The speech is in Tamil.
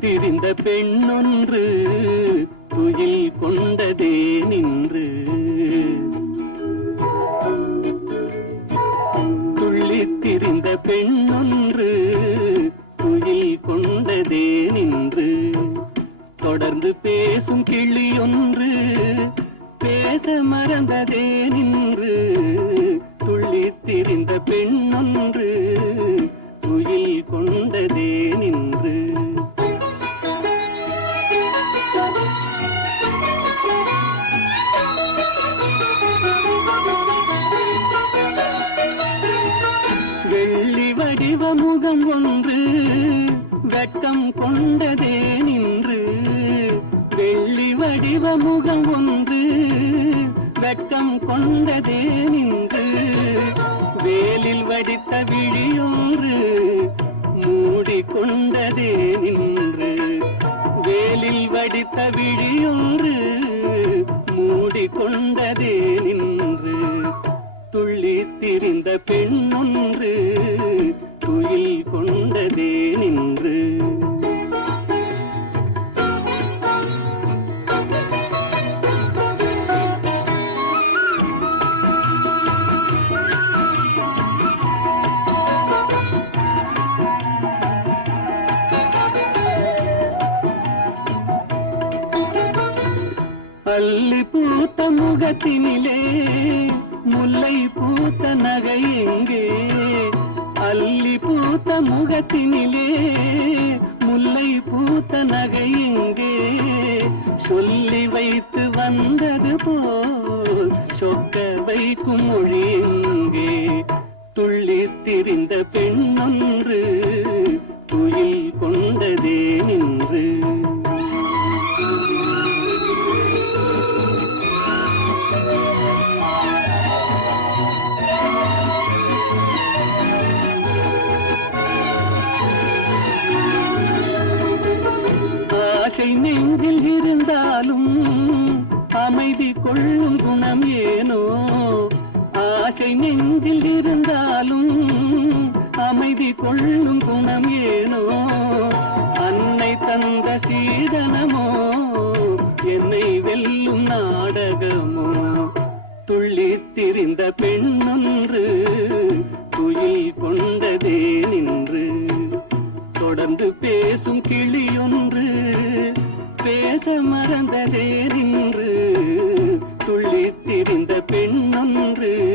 திரிந்த பெண்ணொன்று துயில் கொண்டதே நின்று. துள்ளித்திருந்த பெண்ணொன்று துயில் கொண்டதே நின்று. தொடர்ந்து பேசும் கிளி ஒன்று பேச மறந்ததே நின்று. துள்ளித்திருந்த முகம் ஒன்று வெட்கம் கொண்டதே நின்று. வெள்ளி வடிவ முகம் ஒன்று வெட்கம் கொண்டதே நின்று. வேலில் வடித்த விழியொன்று மூடிக்கொண்டதே நின்று. வேலில் வடித்த விழியொன்று மூடிக்கொண்டதே நின்று. துள்ளி திரிந்த பெண் அள்ளி பூத்த முகத்தினிலே முல்லை பூத்த நகை எங்கே? அள்ளி பூத்த முகத்தினிலே முல்லை பூத்த நகை எங்கே? சொல்லி வைத்து வந்தது போல் சொக்க வைக்கும் மொழி எங்கே? துள்ளி திரிந்த பெண்ணொன்று துயில் கொண்டதே நின்று ஆசை நெஞ்சில் இருந்தாலும் அமைதி கொள்ளும் குணம் ஏனோ ஆசை நெஞ்சில் இருந்தாலும் அமைதி கொள்ளும் குணம் ஏனோ அன்னை தந்த சீதனமோ? என்னை வெல்லும் நாடகமோ? துள்ளித் திரிந்த பெண்ணொன்று மறந்ததே நின்று துள்ளித் திரிந்த பெண் பெண்ணொன்று.